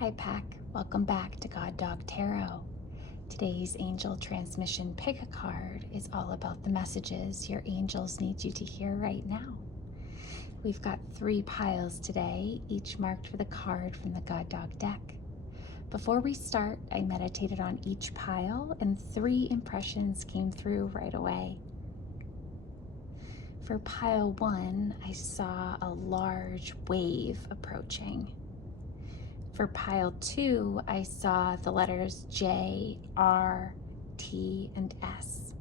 Hi Pack, welcome back to God Dog Tarot. Today's angel transmission pick a card is all about the messages your angels need you to hear right now. We've got 3 piles today, each marked with a card from the God Dog deck. Before we start, I meditated on each pile and 3 impressions came through right away. For pile 1, I saw a large wave approaching. For pile 2, I saw the letters J, R, T, and S.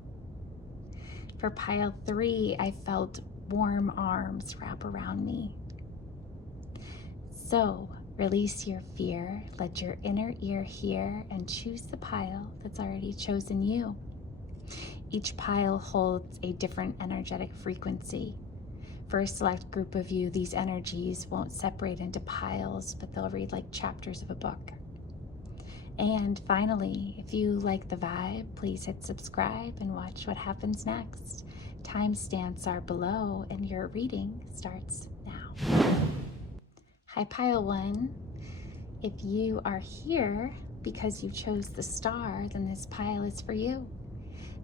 For pile 3, I felt warm arms wrap around me. So, release your fear, let your inner ear hear, and choose the pile that's already chosen you. Each pile holds a different energetic frequency. For a select group of you, these energies won't separate into piles, but they'll read like chapters of a book. And finally, if you like the vibe, please hit subscribe and watch what happens next. Timestamps are below and your reading starts now. Hi, pile 1. If you are here because you chose the star, then this pile is for you.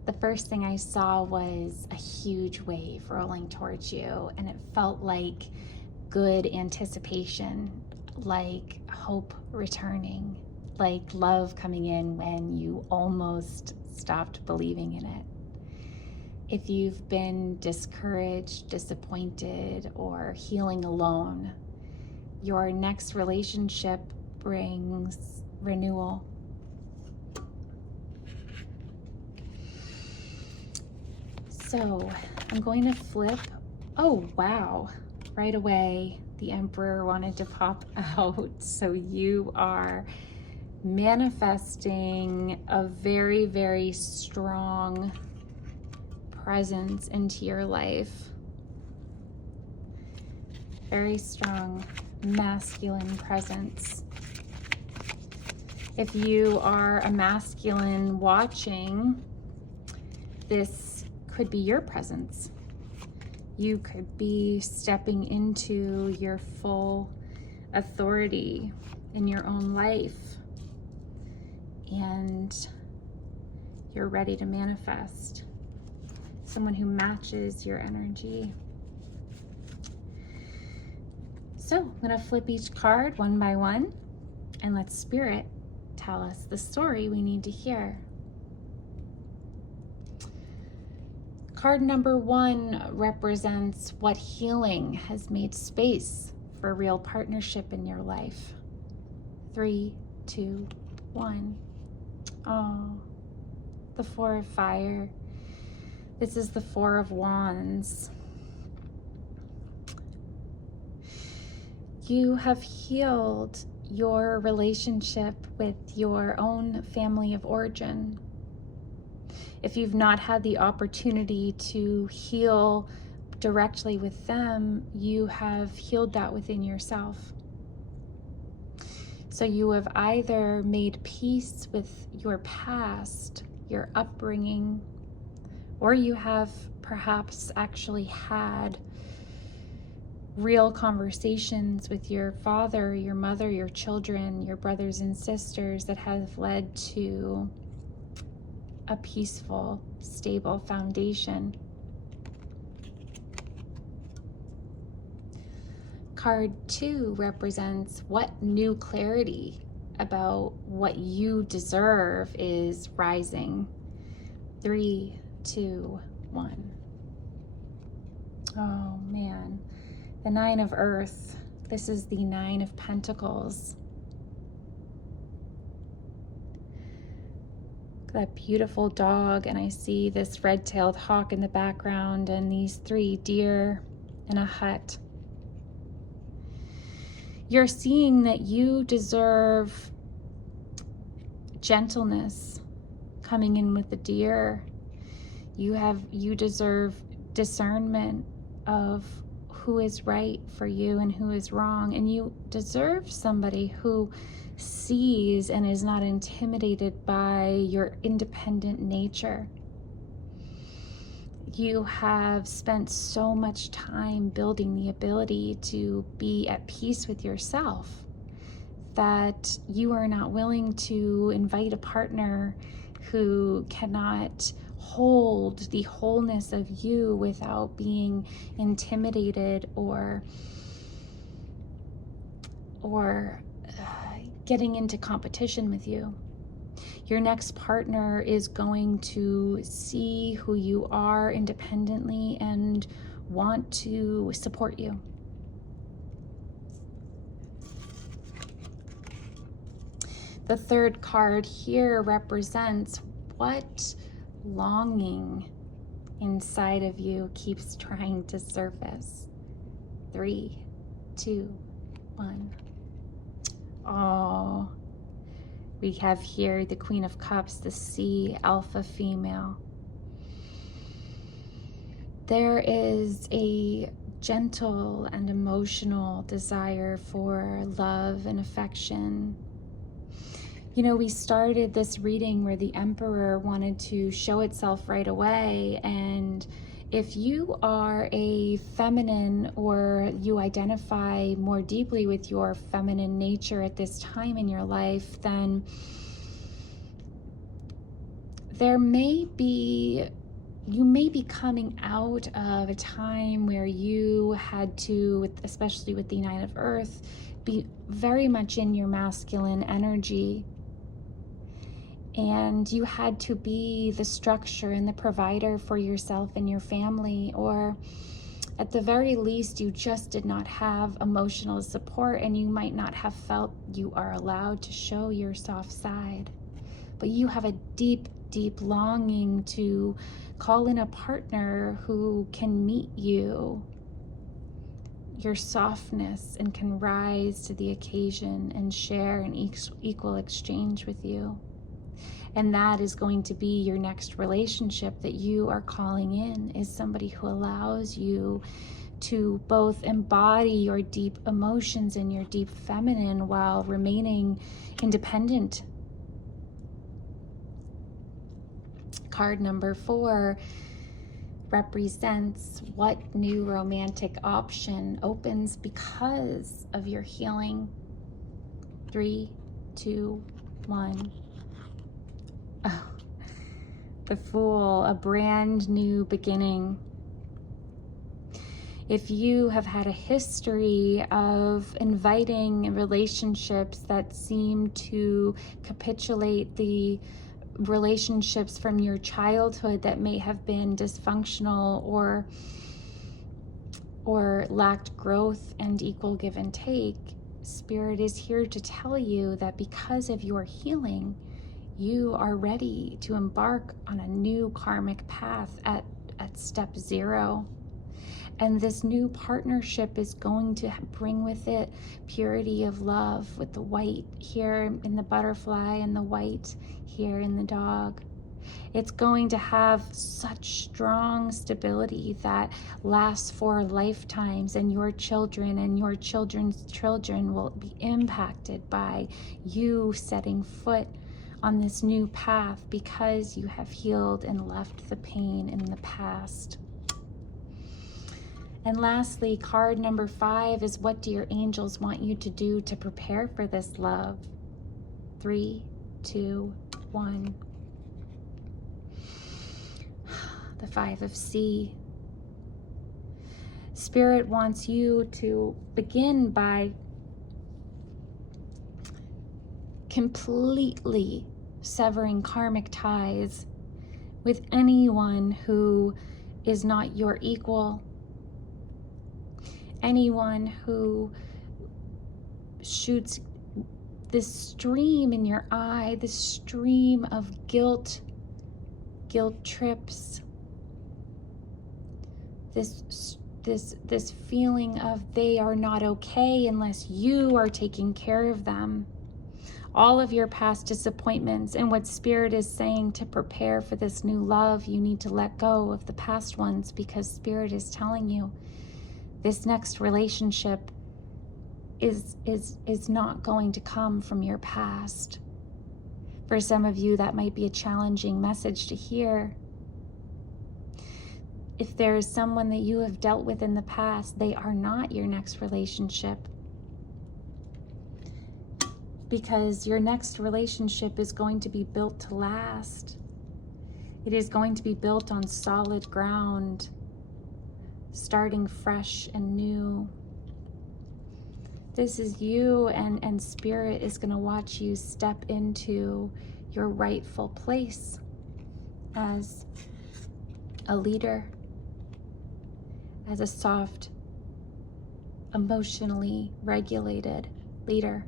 The first thing I saw was a huge wave rolling towards you, and it felt like good anticipation, like hope returning, like love coming in when you almost stopped believing in it. If you've been discouraged, disappointed, or healing alone, your next relationship brings renewal. So I'm going to flip. Oh, wow. Right away, the Emperor wanted to pop out. So you are manifesting a very, very strong presence into your life. Very strong masculine presence. If you are a masculine watching, this could be your presence. You could be stepping into your full authority in your own life, and you're ready to manifest someone who matches your energy. So I'm going to flip each card one by one and let Spirit tell us the story we need to hear. Card number 1 represents what healing has made space for real partnership in your life. 3, 2, 1. Oh, the 4 of Fire. This is the 4 of Wands. You have healed your relationship with your own family of origin. If you've not had the opportunity to heal directly with them, you have healed that within yourself. So you have either made peace with your past, your upbringing, or you have perhaps actually had real conversations with your father, your mother, your children, your brothers and sisters that have led to a peaceful, stable foundation. Card 2 represents what new clarity about what you deserve is rising. 3, 2, 1. Oh man, the 9 of Earth. This is the 9 of Pentacles. That beautiful dog, and I see this red-tailed hawk in the background and these 3 deer in a hut. You're seeing that you deserve gentleness coming in with the deer. You deserve discernment of who is right for you and who is wrong, and you deserve somebody who sees and is not intimidated by your independent nature. You have spent so much time building the ability to be at peace with yourself that you are not willing to invite a partner who cannot hold the wholeness of you without being intimidated or getting into competition with you. Your next partner is going to see who you are independently and want to support you. The third card here represents what longing inside of you keeps trying to surface. 3, 2, 1. Oh, we have here the Queen of Cups, the Sea, alpha female. There is a gentle and emotional desire for love and affection. You know, we started this reading where the Emperor wanted to show itself right away, and if you are a feminine or you identify more deeply with your feminine nature at this time in your life, then you may be coming out of a time where you had to, especially with the Nine of Earth, be very much in your masculine energy. And you had to be the structure and the provider for yourself and your family, or at the very least, you just did not have emotional support, and you might not have felt you are allowed to show your soft side. But you have a deep, deep longing to call in a partner who can meet you, your softness, and can rise to the occasion and share an equal exchange with you. And that is going to be your next relationship that you are calling in, is somebody who allows you to both embody your deep emotions and your deep feminine while remaining independent. Card number 4 represents what new romantic option opens because of your healing. 3, 2, 1. Oh, the Fool, a brand new beginning. If you have had a history of inviting relationships that seem to capitulate the relationships from your childhood that may have been dysfunctional or lacked growth and equal give and take, Spirit is here to tell you that because of your healing, you are ready to embark on a new karmic path at step 0. And this new partnership is going to bring with it purity of love, with the white here in the butterfly and the white here in the dog. It's going to have such strong stability that lasts for lifetimes, and your children and your children's children will be impacted by you setting foot on this new path because you have healed and left the pain in the past. And lastly, card number 5 is, what do your angels want you to do to prepare for this love? 3, 2, 1. The 5 of Sea. Spirit wants you to begin by completely severing karmic ties with anyone who is not your equal, anyone who shoots this stream in your eye, this stream of guilt trips, this feeling of they are not okay unless you are taking care of them. All of your past disappointments, and what Spirit is saying, to prepare for this new love, you need to let go of the past ones, because Spirit is telling you this next relationship is not going to come from your past. For some of you, that might be a challenging message to hear. If there is someone that you have dealt with in the past, they are not your next relationship. because your next relationship is going to be built to last. It is going to be built on solid ground, starting fresh and new. This is you, and Spirit is going to watch you step into your rightful place as a leader, as a soft, emotionally regulated leader.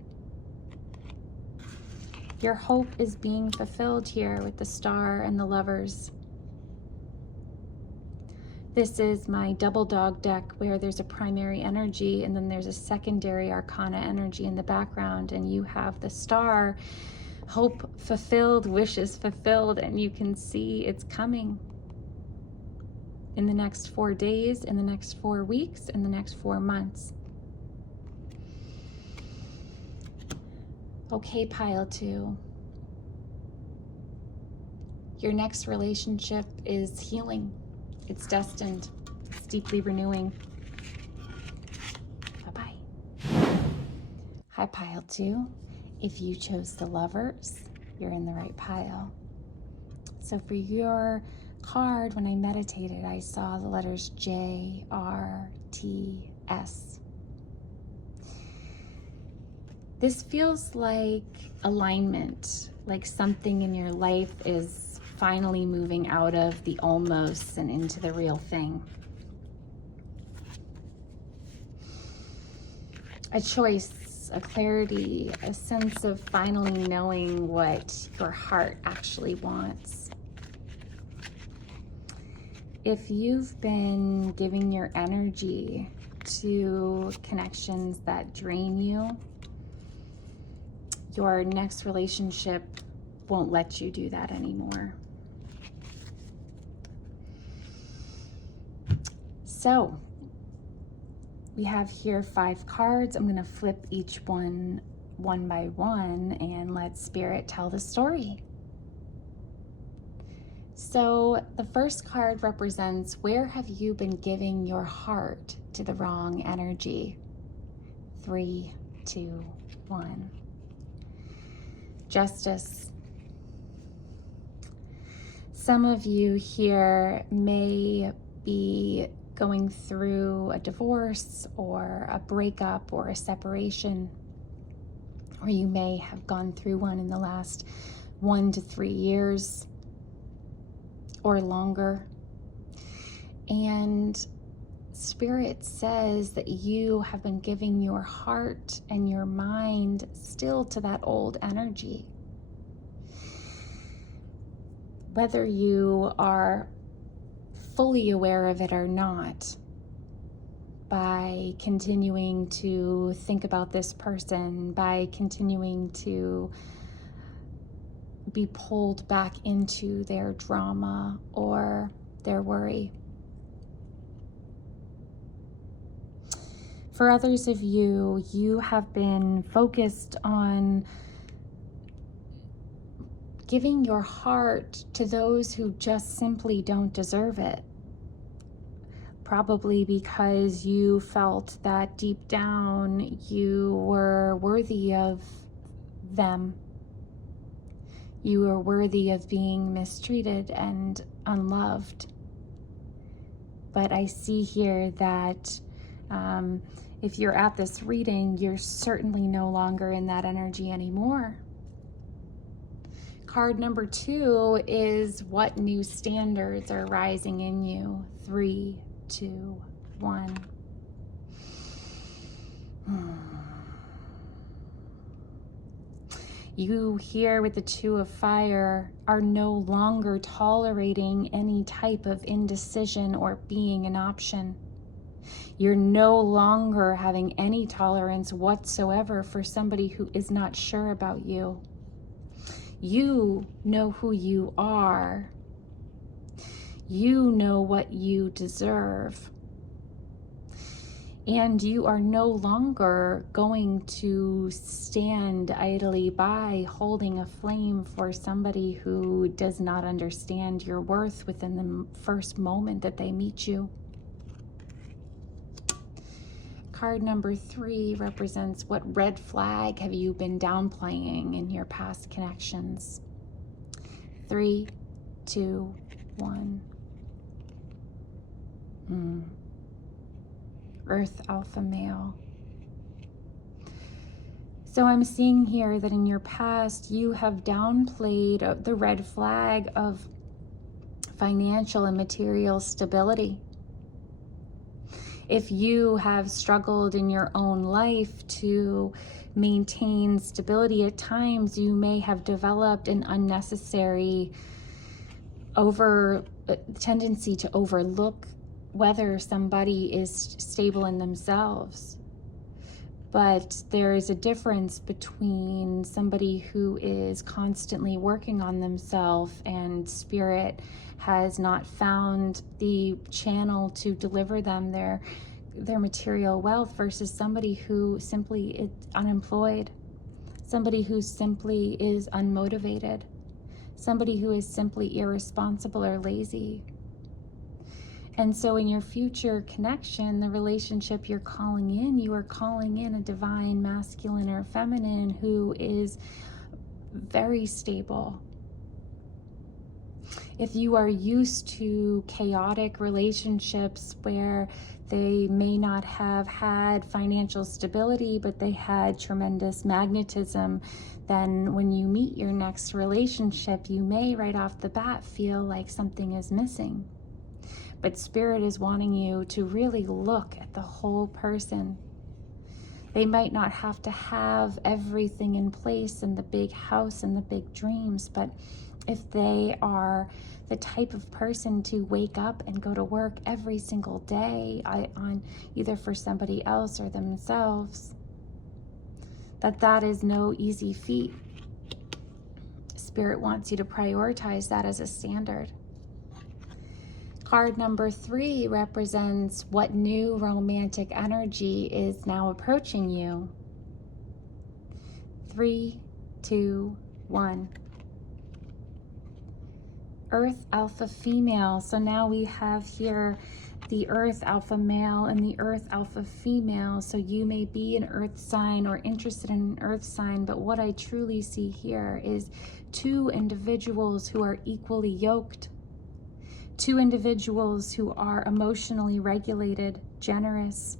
Your hope is being fulfilled here with the Star and the Lovers. This is my double dog deck where there's a primary energy and then there's a secondary arcana energy in the background, and you have the Star, hope fulfilled, wishes fulfilled, and you can see it's coming in the next 4 days, in the next 4 weeks, in the next 4 months. Okay, pile 2. Your next relationship is healing. It's destined. It's deeply renewing. Bye-bye. Hi, pile 2. If you chose the Lovers, you're in the right pile. So for your card, when I meditated, I saw the letters J, R, T, S. This feels like alignment, like something in your life is finally moving out of the almost and into the real thing. A choice, a clarity, a sense of finally knowing what your heart actually wants. If you've been giving your energy to connections that drain you, your next relationship won't let you do that anymore. So, we have here 5 cards. I'm going to flip each one by one and let Spirit tell the story. So, the first card represents, where have you been giving your heart to the wrong energy? 3, 2, 1. Justice. Some of you here may be going through a divorce or a breakup or a separation, or you may have gone through one in the last 1 to 3 years or longer. And Spirit says that you have been giving your heart and your mind still to that old energy. Whether you are fully aware of it or not, by continuing to think about this person, by continuing to be pulled back into their drama or their worry. For others of you, you have been focused on giving your heart to those who just simply don't deserve it. Probably because you felt that deep down you were worthy of them. You were worthy of being mistreated and unloved. But I see here that if you're at this reading, you're certainly no longer in that energy anymore. Card number 2 is, what new standards are rising in you? 3, 2, 1. You here with the 2 of Fire are no longer tolerating any type of indecision or being an option. You're no longer having any tolerance whatsoever for somebody who is not sure about you. You know who you are. You know what you deserve. And you are no longer going to stand idly by holding a flame for somebody who does not understand your worth within the first moment that they meet you. Card number 3 represents what red flag have you been downplaying in your past connections. 3, 2, 1. Earth alpha male. So I'm seeing here that in your past, you have downplayed the red flag of financial and material stability. If you have struggled in your own life to maintain stability, at times you may have developed an unnecessary tendency to overlook whether somebody is stable in themselves. But there is a difference between somebody who is constantly working on themselves and spirit has not found the channel to deliver them their material wealth, versus somebody who simply is unemployed, somebody who simply is unmotivated, somebody who is simply irresponsible or lazy. And so in your future connection, the relationship you're calling in, you are calling in a divine masculine or feminine who is very stable. If you are used to chaotic relationships where they may not have had financial stability, but they had tremendous magnetism, then when you meet your next relationship, you may right off the bat feel like something is missing. But Spirit is wanting you to really look at the whole person. They might not have to have everything in place and the big house and the big dreams, but if they are the type of person to wake up and go to work every single day on either for somebody else or themselves, that is no easy feat. Spirit wants you to prioritize that as a standard. Card number 3 represents what new romantic energy is now approaching you. 3, 2, 1. Earth alpha female. So now we have here the Earth alpha male and the Earth alpha female. So you may be an Earth sign or interested in an Earth sign, but what I truly see here is 2 individuals who are equally yoked. 2 individuals who are emotionally regulated, generous.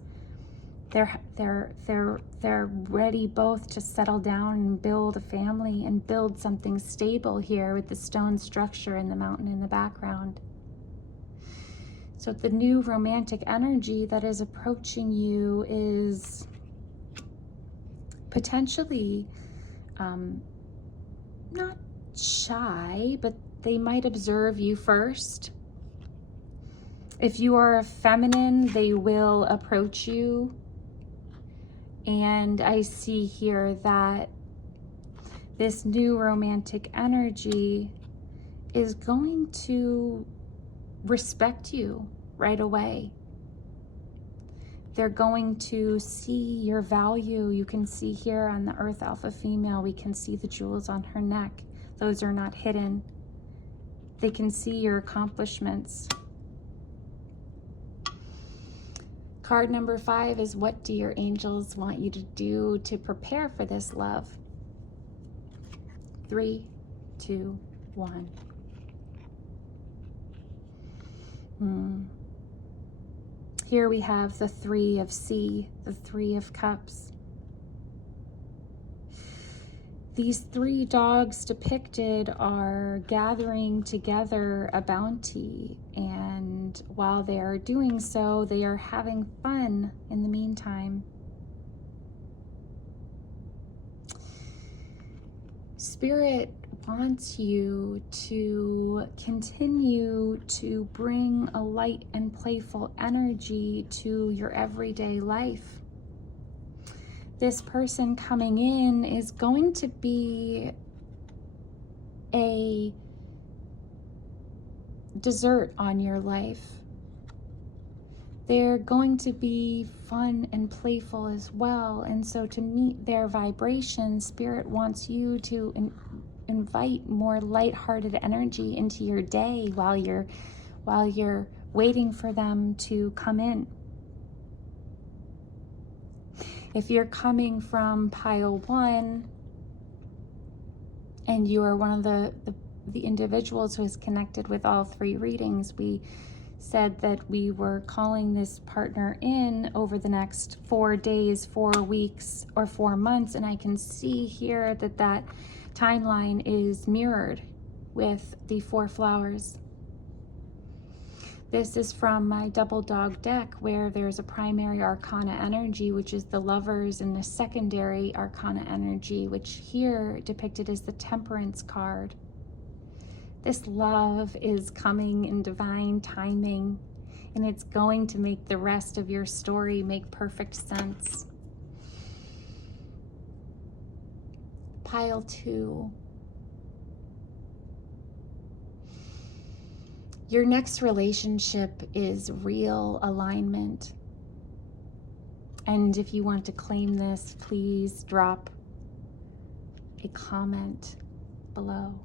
They're ready both to settle down and build a family and build something stable here with the stone structure and the mountain in the background. So the new romantic energy that is approaching you is potentially not shy, but they might observe you first. If you are a feminine, they will approach you. And I see here that this new romantic energy is going to respect you right away. They're going to see your value. You can see here on the Earth alpha female, we can see the jewels on her neck. Those are not hidden. They can see your accomplishments. Card number 5 is, what do your angels want you to do to prepare for this love? 3, 2, 1. Here we have the 3 of C, the 3 of Cups. These 3 dogs depicted are gathering together a bounty, and while they are doing so, they are having fun in the meantime. Spirit wants you to continue to bring a light and playful energy to your everyday life. This person coming in is going to be a dessert on your life. They're going to be fun and playful as well. And so to meet their vibration, Spirit wants you to invite more lighthearted energy into your day while you're waiting for them to come in. If you're coming from pile 1 and you are one of the individuals who is connected with all 3 readings, we said that we were calling this partner in over the next 4 days, 4 weeks, or 4 months. And I can see here that that timeline is mirrored with the 4 flowers. This is from my double dog deck, where there's a primary arcana energy, which is the Lovers, and a secondary arcana energy, which here depicted as the Temperance card. This love is coming in divine timing, and it's going to make the rest of your story make perfect sense. Pile 2. Your next relationship is real alignment. And if you want to claim this, please drop a comment below.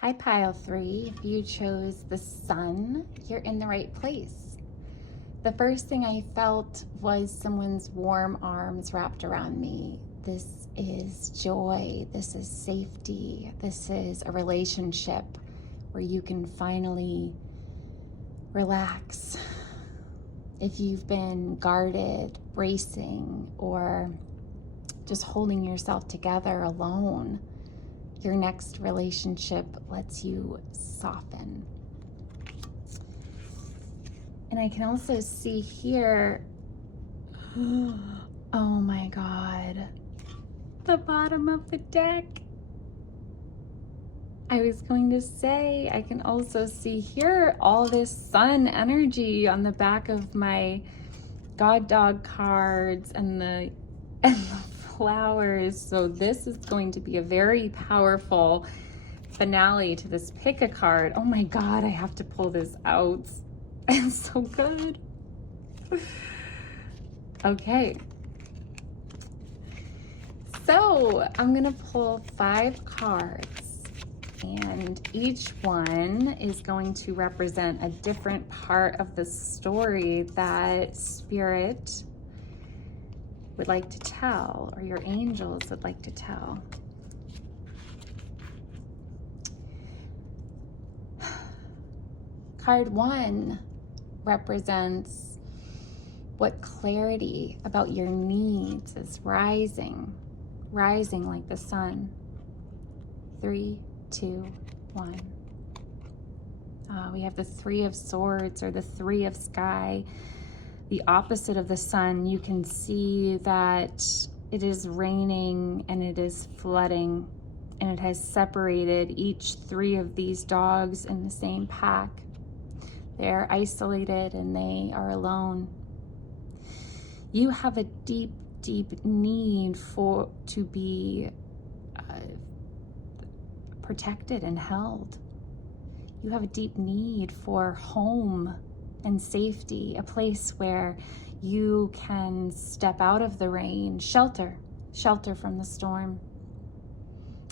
Hi, pile 3. If you chose the Sun, you're in the right place. The first thing I felt was someone's warm arms wrapped around me. This is joy. This is safety. This is a relationship where you can finally relax. If you've been guarded, bracing, or just holding yourself together alone, your next relationship lets you soften. And I can also see here, oh my God, the bottom of the deck. I was going to say, I can also see here all this Sun energy on the back of my God Dog cards and the flowers. So this is going to be a very powerful finale to this pick a card. Oh my God, I have to pull this out. It's so good. Okay. So I'm gonna pull 5 cards, and each one is going to represent a different part of the story that Spirit would like to tell, or your angels would like to tell. Card 1 represents what clarity about your needs is rising like the sun. 3, 2, 1. We have the 3 of Swords, or the 3 of Sky, the opposite of the sun. You can see that it is raining and it is flooding, and it has separated each 3 of these dogs in the same pack. They're isolated and they are alone. You have a deep, deep need to be protected and held. You have a deep need for home and safety, a place where you can step out of the rain, shelter from the storm.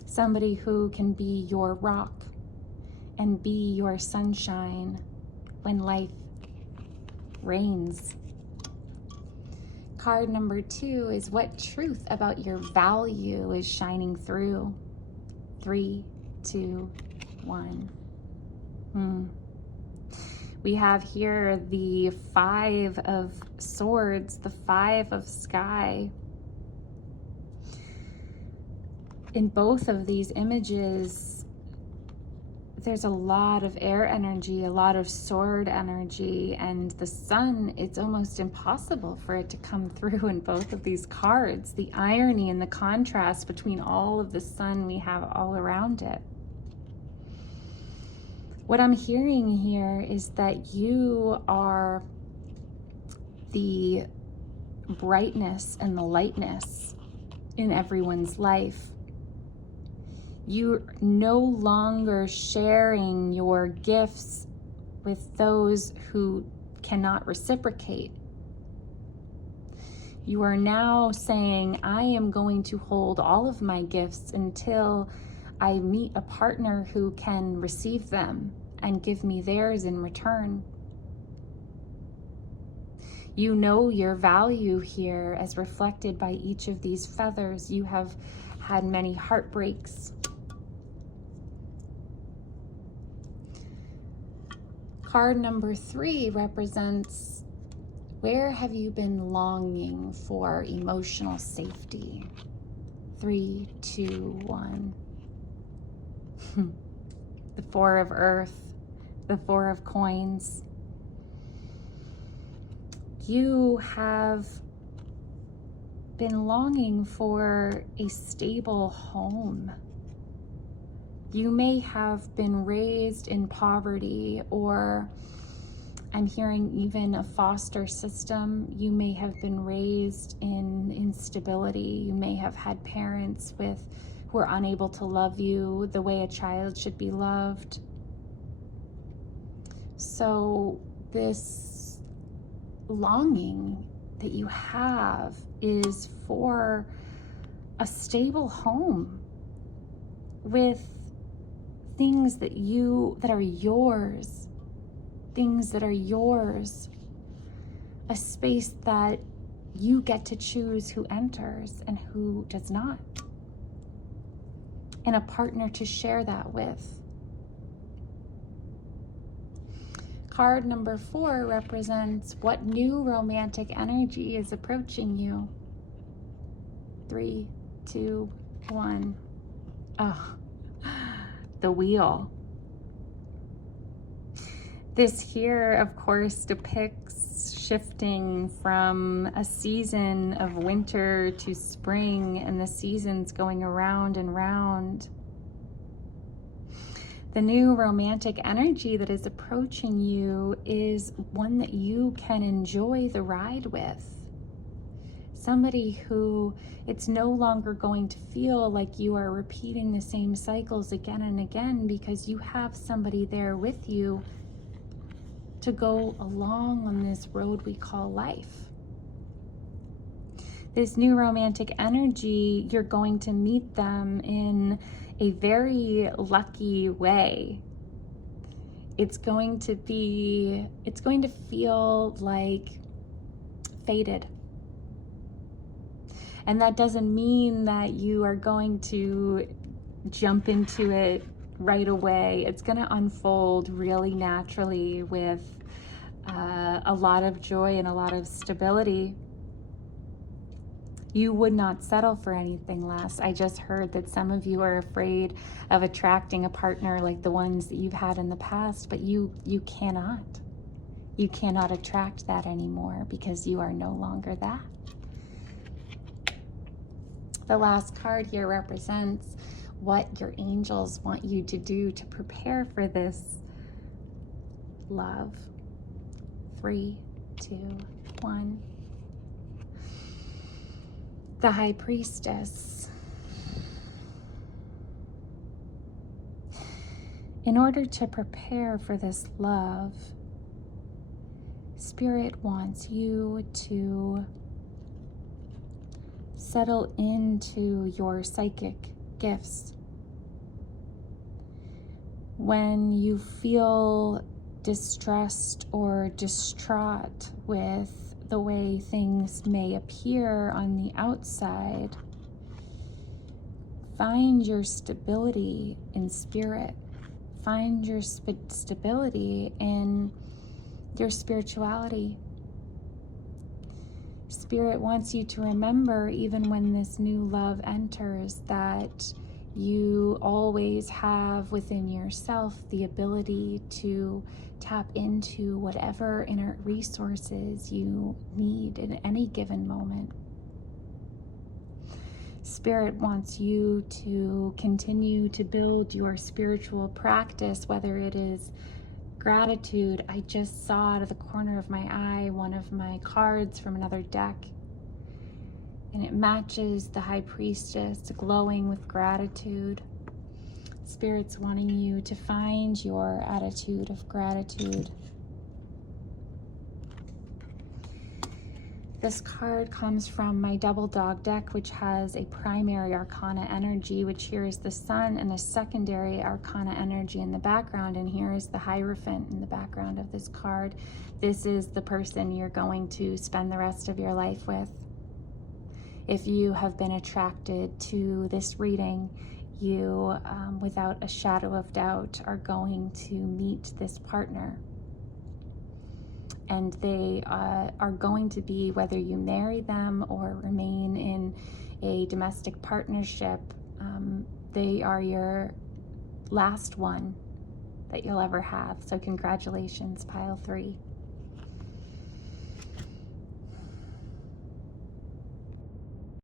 Somebody who can be your rock and be your sunshine when life rains. Card number 2 is what truth about your value is shining through. 3, 2, 1. We have here the 5 of Swords, the 5 of Sky. In both of these images, there's a lot of air energy, a lot of sword energy, and the sun, it's almost impossible for it to come through in both of these cards. The irony and the contrast between all of the sun we have all around it. What I'm hearing here is that you are the brightness and the lightness in everyone's life. You're no longer sharing your gifts with those who cannot reciprocate. You are now saying, I am going to hold all of my gifts until I meet a partner who can receive them and give me theirs in return. You know your value here as reflected by each of these feathers. You have had many heartbreaks. Card number 3 represents, where have you been longing for emotional safety? 3, 2, 1. The 4 of Earth, the 4 of Coins. You have been longing for a stable home. You may have been raised in poverty, or I'm hearing even a foster system. You may have been raised in instability. You may have had parents who are unable to love you the way a child should be loved. So this longing that you have is for a stable home with things that are yours, things that are yours, a space that you get to choose who enters and who does not, and a partner to share that with. Card number 4 represents what new romantic energy is approaching you. 3, 2, 1. Oh, the Wheel. This here, of course, depicts shifting from a season of winter to spring, and the seasons going around and round. The new romantic energy that is approaching you is one that you can enjoy the ride with. Somebody who it's no longer going to feel like you are repeating the same cycles again and again, because you have somebody there with you to go along on this road we call life. This new romantic energy, you're going to meet them in a very lucky way. It's going to feel like fated. And that doesn't mean that you are going to jump into it right away. It's going to unfold really naturally with a lot of joy and a lot of stability. You would not settle for anything less. I just heard that some of you are afraid of attracting a partner like the ones that you've had in the past, but you cannot. You cannot attract that anymore because you are no longer that. The last card here represents what your angels want you to do to prepare for this love. 3, 2, 1. The High Priestess. In order to prepare for this love, Spirit wants you to settle into your psychic gifts. When you feel distressed or distraught with the way things may appear on the outside, find your stability in spirit. Find your stability in your spirituality. Spirit wants you to remember, even when this new love enters, that you always have within yourself the ability to tap into whatever inner resources you need in any given moment. Spirit wants you to continue to build your spiritual practice, whether it is gratitude. I just saw out of the corner of my eye one of my cards from another deck, and it matches the High Priestess glowing with gratitude. Spirit's wanting you to find your attitude of gratitude. This card comes from my double dog deck, which has a primary arcana energy, which here is the sun, and a secondary arcana energy in the background. And here is the Hierophant in the background of this card. This is the person you're going to spend the rest of your life with. If you have been attracted to this reading, you, without a shadow of doubt, are going to meet this partner. And they are going to be, whether you marry them or remain in a domestic partnership, they are your last one that you'll ever have. So congratulations, pile 3.